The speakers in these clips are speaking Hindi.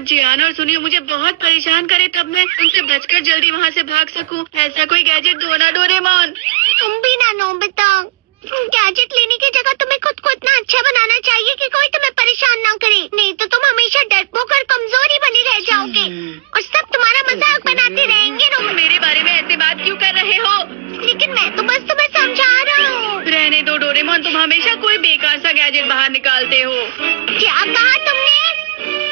जब जियान और सुनियो मुझे बहुत परेशान करे तब मैं उनसे बचकर जल्दी वहाँ से भाग सकूं। ऐसा कोई गैजेट दो ना डोरेमोन। तुम भी ना नोबिता, गैजेट लेने की जगह तुम्हें खुद को इतना अच्छा बनाना चाहिए कि कोई तुम्हें परेशान ना करे, नहीं तो तुम हमेशा डरपोक और कमजोरी बनी रह जाओगे और सब तुम्हारा मजाक बनाते रहेंगे। तुम मेरे बारे में ऐसी बात क्यों कर रहे हो? लेकिन मैं तो बस तुम्हें समझा रहा हूँ। रहने दो डोरेमोन, तुम हमेशा कोई बेकार सा गैजेट बाहर निकालते हो। क्या कहा तुमने?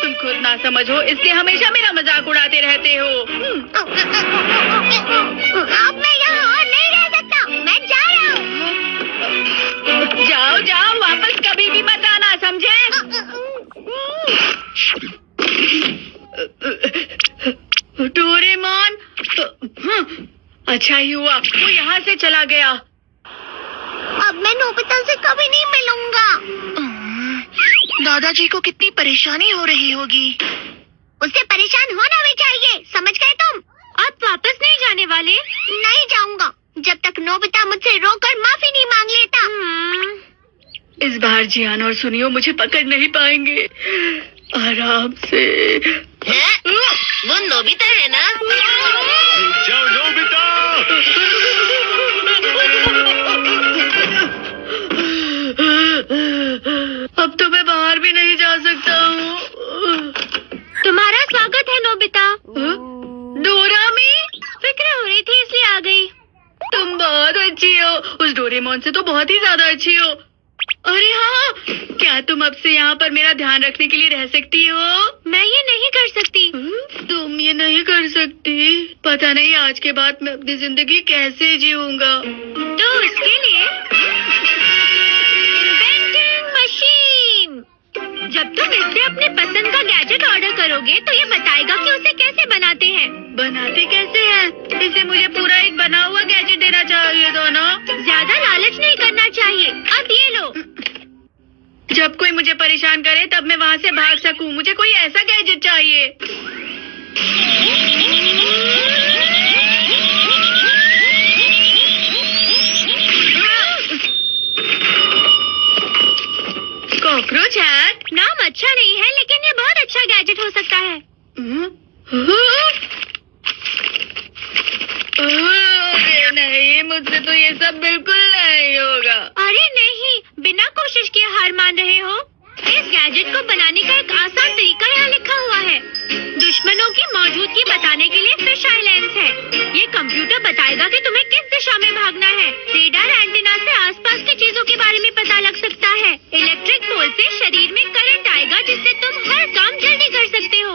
तुम खुद ना समझो इसलिए हमेशा मेरा मजाक उड़ाते रहते हो। अब मैं यहाँ और नहीं रह सकता, मैं जा रहा हूँ। जाओ जाओ, वापस कभी भी मत आना, समझे? डोरेमोन, अच्छा ही हुआ वो यहाँ से चला गया। अब मैं नोबिता से कभी नहीं मिलूंगा। दादाजी को कितनी परेशानी हो रही होगी। उससे परेशान होना भी चाहिए, समझ गए तुम? आप वापस नहीं जाने वाले? नहीं जाऊंगा जब तक नोबिता मुझसे रोकर माफी नहीं मांग लेता। इस बार जियान और सुनियो मुझे पकड़ नहीं पाएंगे। आराम से। वो नोबिता है ना? जाओ नोबिता! अब तो मैं बाहर भी नहीं जा सकता हूँ। तुम्हारा स्वागत है नोबिता। डोरामी, फिक्र हो रही थी इसलिए आ गई। तुम बहुत अच्छी हो, उस डोरेमोन से तो बहुत ही ज्यादा अच्छी हो। अरे हाँ, क्या तुम अब से यहाँ पर मेरा ध्यान रखने के लिए रह सकती हो? मैं ये नहीं कर सकती। तुम ये नहीं कर सकती? पता नहीं आज के बाद मैं अपनी जिंदगी कैसे जीऊंगा। तो उसके लिए इन्वेंटिंग मशीन। जब तुम इससे अपने पसंद का गैजेट ऑर्डर करोगे तो ये बताएगा कि उसे कैसे बनाते हैं। बनाते कैसे हैं? इसे मुझे पूरा एक बना हुआ गैजेट देना चाहिए था ना? ज्यादा लालच नहीं करना चाहिए। अब ये लो। जब कोई मुझे परेशान करे तब मैं वहाँ से भाग सकूं। मुझे कोई ऐसा गैजेट चाहिए। Cockroach hat. नाम अच्छा नहीं है लेकिन ये बहुत अच्छा गैजेट हो सकता है। अरे नहीं, मुझसे तो ये सब बिल्कुल नहीं होगा। अरे नहीं, बिना कोशिश किए हार मान रहे हो? इस गैजेट को बनाने का एक आसान तरीका यहाँ लिखा हुआ है। दुश्मनों की मौजूदगी बताने के लिए फिश आई लेंस है। ये कंप्यूटर बताएगा कि तुम्हें किस दिशा में भागना है। रेडार एंटीना से आसपास की चीजों के बारे में पता लग सकता है। इलेक्ट्रिक पोल से शरीर में करंट आएगा जिससे तुम हर काम जल्दी कर सकते हो।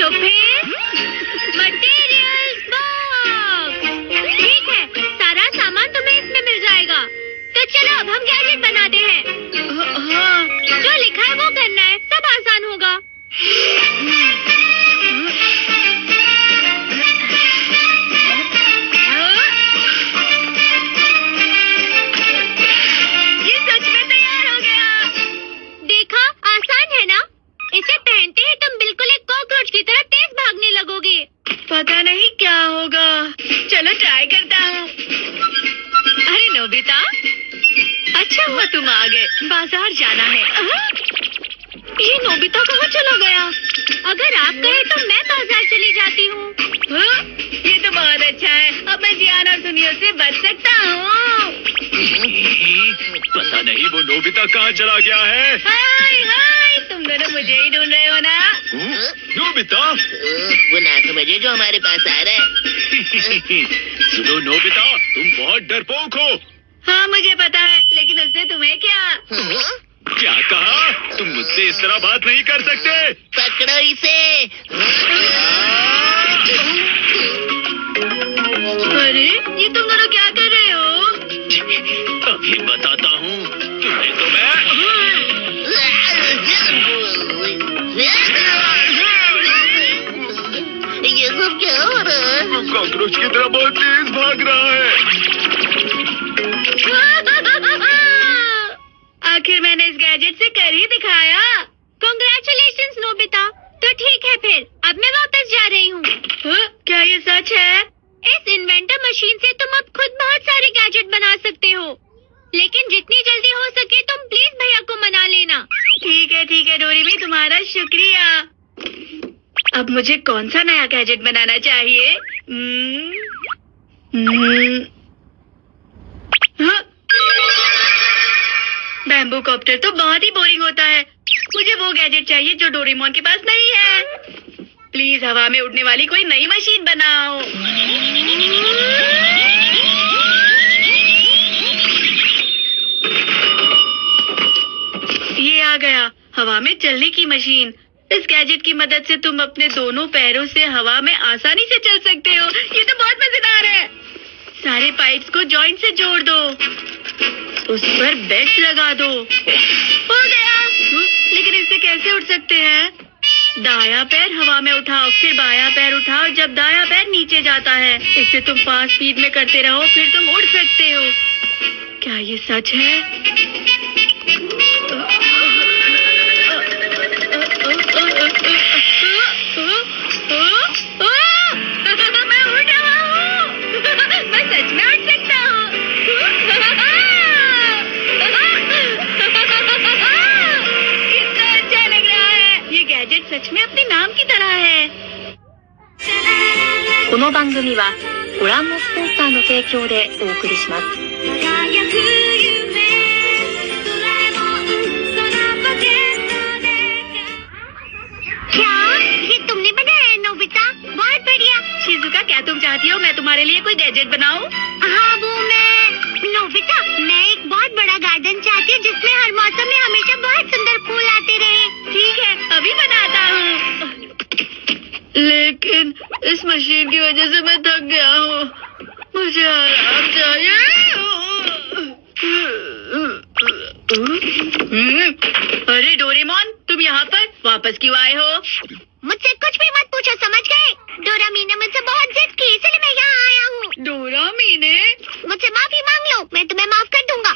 तो फिर मटेरियल्स बॉक्स। ठीक है, सारा सामान तुम्हें इसमें मिल जाएगा। तो चलो अब हम गैजेट बनाते हैं। हाँ, जो लिखा है वो करना है, सब आसान होगा। ये सच में तैयार हो गया। देखा, आसान है ना? इसे पहनते ही तुम बिल्कुल एक कॉकरोच की तरह तेज भागने लगोगे। पता नहीं क्या होगा। चलो ट्राई करता हूँ। अरे नोबिता, अच्छा हुआ तुम आ गए। बाजार जाना है। ये नोबिता कहाँ चला गया? अगर आप कहे तो मैं बाजार चली जाती हूँ। ये तो बहुत अच्छा है। अब मैं जियान और सुनियो से बच सकता हूँ। पता नहीं वो नोबिता कहाँ चला गया है। हाय हाय, तुम दोनों मुझे ही ढूंढ रहे हो ना? नोबिता, वो ना समझे जो हमारे पास आ रहा है। सुनो नोबिता, तुम बहुत डरपोक हो। हाँ मुझे पता है, लेकिन उससे तुम्हें क्या? क्या कहा? तुम मुझसे इस तरह बात नहीं कर सकते। पकड़ो इसे। अरे ये तुम दोनों क्या कर रहे हो? अभी बताता हूँ तुम्हें तो मैं। ये सब क्या हो रहा है? वो कॉकरोच की तरह बहुत तेज भाग रहा है। आखिर मैंने इस गैजेट से कर ही दिखाया। Congratulations Nobita. तो ठीक है फिर, अब मैं वापस जा रही हूँ। क्या ये सच है? इस इन्वेंटर मशीन से तुम अब खुद बहुत सारे गैजेट बना सकते हो। लेकिन जितनी जल्दी हो सके तुम प्लीज भैया को मना लेना। ठीक है डोरेमी, तुम्हारा शुक्रिया। अब मुझे कौन सा नया गैजेट बनाना चाहिए? हाँ? बैम्बू कॉप्टर तो बहुत ही बोरिंग होता है। मुझे वो गैजेट चाहिए जो डोरेमोन के पास नहीं है। प्लीज हवा में उड़ने वाली कोई नई मशीन बनाओ। ये आ गया, हवा में चलने की मशीन। इस गैजेट की मदद से तुम अपने दोनों पैरों से हवा में आसानी से चल सकते हो। ये तो बहुत मजेदार है। सारे पाइप्स को जॉइंट से जोड़ दो, उस पर बेल्ट लगा दो। हो गया। लेकिन इससे कैसे उठ सकते हैं? दायां पैर हवा में उठाओ, फिर बायां पैर उठाओ जब दायां पैर नीचे जाता है। इससे तुम फास्ट स्पीड में करते रहो, फिर तुम उड़ सकते हो। क्या ये सच है? मैं उड़ रहा हूँ। मैं सच में उड़ सकता हूँ। कितना अच्छा लग रहा है। ये गैजेट सच में अपने नाम की तरह है। この番組はご覧のスポンサーの提供でお送りします。क्या ये तुमने बनाया है नोबिता? बहुत बढ़िया। शिजुका, क्या तुम चाहती हो मैं तुम्हारे लिए कोई गैजेट बनाऊं? हाँ वो मैं नोबिता, मैं एक बहुत बड़ा गार्डन चाहती हूँ जिसमें हर मौसम में हमेशा बहुत सुंदर फूल आते रहे। ठीक है, अभी बनाता हूँ। लेकिन इस मशीन की वजह से मैं थक गया हूँ। मुझे आराम चाहिए। अरे डोरेमोन, तुम यहाँ पर वापस क्यों आए हो? मुझसे कुछ भी मत पूछो, समझ गए? डोरामी ने मुझसे बहुत जिद की, इसलिए मैं यहाँ आया हूँ। डोरामी ने? मुझसे माफी मांग लो, मैं तुम्हें माफ कर दूंगा।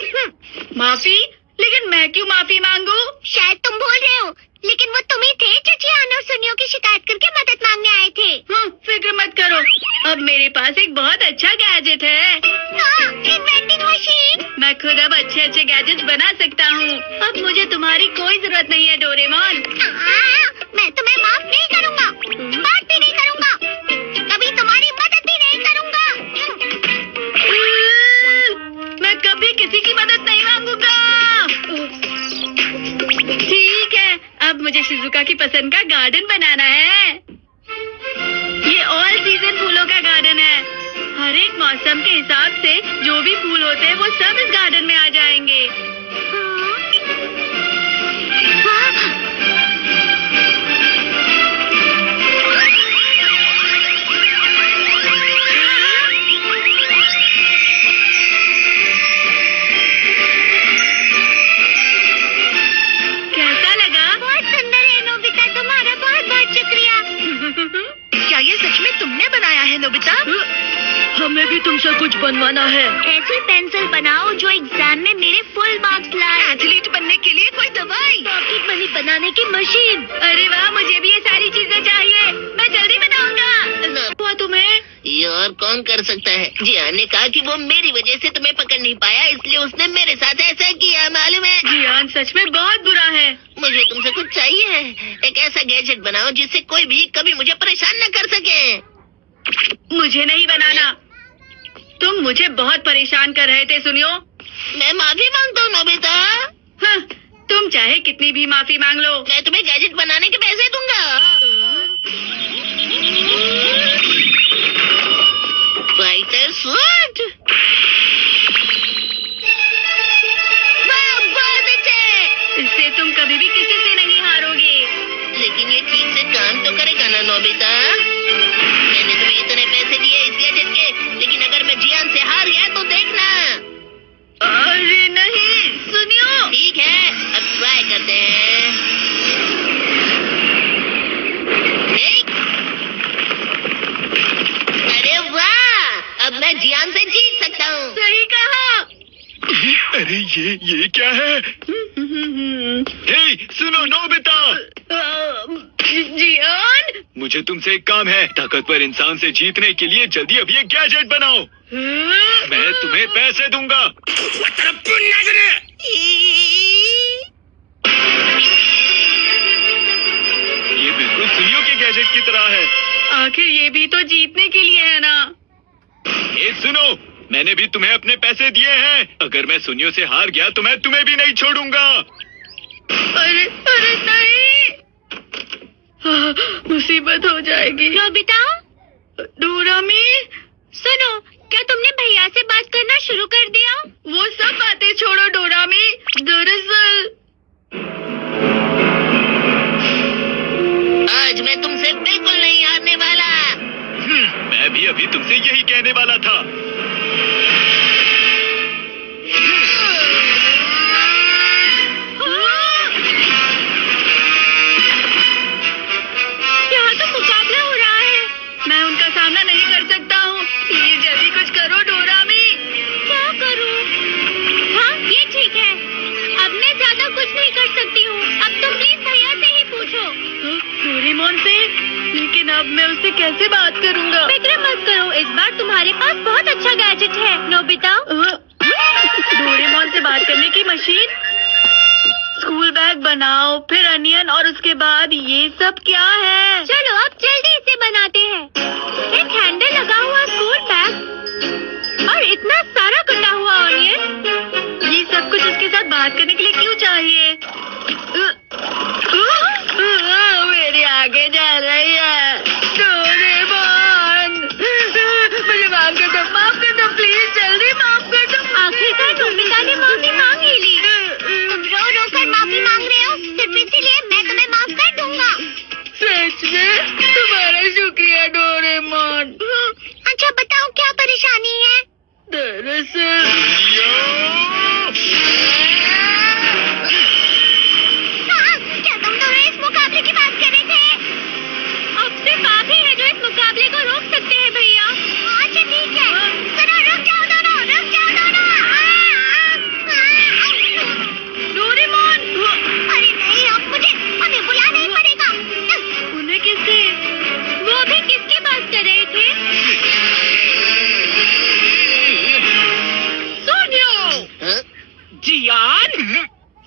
माफी? लेकिन मैं क्यों माफी मांगू? शायद तुम भूल रहे हो, लेकिन वो तुम ही थे जो जियान और सुनियो की शिकायत करके मदद मांगने आए थे। फिक्र मत करो, अब मेरे पास एक बहुत अच्छा गैजेट है। Inventing machine. मैं खुद अब अच्छे गैजेट्स बना सकता हूँ। अब मुझे तुम्हारी कोई जरूरत नहीं है डोरेमोन। मैं तुम्हें माफ नहीं करूँगा, बात भी नहीं करूँगा, कभी तुम्हारी मदद भी नहीं करूँगा। मैं कभी किसी की मदद नहीं मांगूंगा। ठीक है, अब मुझे शिजुका की पसंद का गार्डन बनाना है। ये ऑल सीजन फूलों का गार्डन है। हर एक मौसम के हिसाब से जो भी फूल होते हैं वो सब इस गार्डन में आ जाएंगे। कैसा लगा? बहुत सुंदर है नोबिता, तुम्हारा बहुत बहुत शुक्रिया। क्या ये सच में तुमने बनाया है नोबिता? हमें भी तुमसे कुछ बनवाना है। ऐसी पेंसिल बनाओ जो एग्जाम में मेरे फुल मार्क्स लाए। एथलीट बनने के लिए कोई दवाई, पॉकेट मनी बनाने की मशीन। अरे वाह, मुझे भी ये सारी चीजें चाहिए। मैं जल्दी बनाऊंगा। हुआ तुम्हें? ये और कौन कर सकता है? जियान ने कहा कि वो मेरी वजह से तुम्हें पकड़ नहीं पाया, इसलिए उसने मेरे साथ ऐसा किया, मालूम है? जियान सच में बहुत बुरा है। मुझे तुमसे कुछ चाहिए। एक ऐसा गैजेट बनाओ जिससे कोई भी कभी मुझे परेशान न कर सके। मुझे नहीं बनाना, तुम मुझे बहुत परेशान कर रहे थे सुनियो। मैं माफी मांगता हूँ नोबिता। हाँ, तुम चाहे कितनी भी माफी मांग लो, मैं तुम्हें गैजेट बनाने के पैसे दूंगा। Fighter suit. बहुत अच्छे। इससे तुम कभी भी किसी से नहीं हारोगे। लेकिन ये ठीक से काम तो करेगा ना नोबिता? मैंने तुम्हें इतने पैसे दिए इस गैजेट के, लेकिन अगर मैं जियान से हार गया तो देखना। अरे नहीं सुनियो। ठीक है, अब ट्राई करते हैं। अरे वाह, अब मैं जियान से जीत सकता हूँ। सही कहा। अरे ये क्या है? हे, सुनो नोबिता। जियान, मुझे तुमसे एक काम है। ताकतवर इंसान से जीतने के लिए जल्दी अब ये गैजेट बनाओ। मैं तुम्हें पैसे दूंगा। ये बिल्कुल सुनियो के गैजेट की तरह है। आखिर ये भी तो जीतने के लिए है ना। ये सुनो, मैंने भी तुम्हें अपने पैसे दिए हैं। अगर मैं सुनियो से हार गया तो मैं तुम्हें भी नहीं छोड़ूंगा। अरे अरे नहीं, मुसीबत हो जाएगी। नोबिता, डोरामी, सुनो, क्या तुमने भैया से बात करना शुरू कर दिया? वो सब बातें छोड़ो डोरामी। दरअसल आज मैं तुमसे बिल्कुल नहीं हारने वाला। मैं भी अभी तुमसे यही कहने वाला था। यहाँ तो मुकाबला हो रहा है। मैं उनका सामना नहीं कर सकता हूँ। प्लीज जल्दी कुछ करो डोरामी। क्या करूँ? हाँ, ये ठीक है। अब मैं ज्यादा कुछ नहीं कर सकती हूँ। अब तुम प्लीज भैया से ही पूछो। डोरेमोन से? लेकिन अब मैं उससे कैसे बात करूँगा? फिक्र मत करो, इस बार तुम्हारे पास बहुत अच्छा गैजेट है, नोबिता। डोरेमोन से बात करने की मशीन? स्कूल बैग बनाओ, फिर अनियन, और उसके बाद ये सब क्या है? चलो अब जल्दी इसे बनाते हैं। एक हैंडल लगा हुआ स्कूल बैग और इतना सारा कटा हुआ ऑनियन। ये सब कुछ उसके साथ बात करने के लिए क्यों चाहिए? मेरे आगे जा रही है। डोरेमोन, मुझे माफ कर दो प्लीज, जल्दी माफ कर दो। आखिरकार नोबिता ने माफी मांग ही ली। तुम रो रो कर माफी मांग रहे हो, सिर्फ इसीलिए मैं तुम्हें माफ कर दूंगा। सच में तुम्हारा शुक्रिया डोरेमोन। अच्छा बताओ, क्या परेशानी है? दरअसल हाँ, क्या तुम दोनों इस मुकाबले की बात कर रहे थे? अब सिर्फ आप ही है जो इस मुकाबले को रोक सकते हैं भैया। अच्छा ठीक है, सुनो, रुक जाओ दोनों, रुक जाओ दोनों। डोरेमोन, अरे नहीं, अब मुझे उन्हें बुलाना ही पड़ेगा। उन्हें किससे? वो अभी किसकी बात कर रहे थे? हाँ? जियान,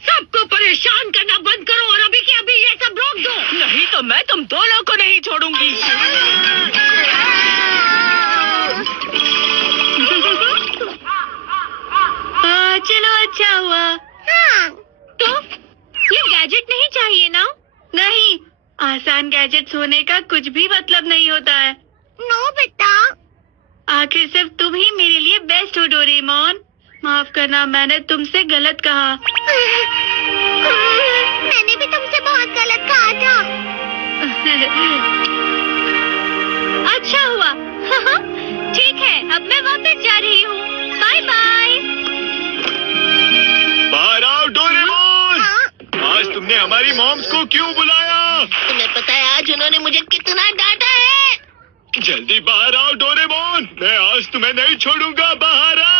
सबको परेशान करना बंद करो और अभी के अभी ये सब रोक दो, नहीं तो मैं तुम दोनों को नहीं छोड़ूंगी। चलो अच्छा हुआ। हाँ, तो ये गैजेट नहीं चाहिए ना? नहीं, आसान गैजेट्स होने का कुछ भी मतलब नहीं होता है। नोबिता, आखिर सिर्फ तुम ही मेरे लिए बेस्ट हो डोरेमोन। माफ करना, मैंने तुमसे गलत कहा। मैंने भी तुमसे बहुत गलत कहा था। अच्छा हुआ। ठीक है, अब मैं वापस जा रही हूँ। Bye bye. बाहर आओ डोरेमोन। हाँ? आज तुमने हमारी मॉम्स को क्यों बुलाया? तुम्हें पता है आज उन्होंने मुझे कितना डांटा है? जल्दी बाहर आओ डोरेमोन, मैं आज तुम्हें नहीं छोड़ूंगा। बाहर आओ।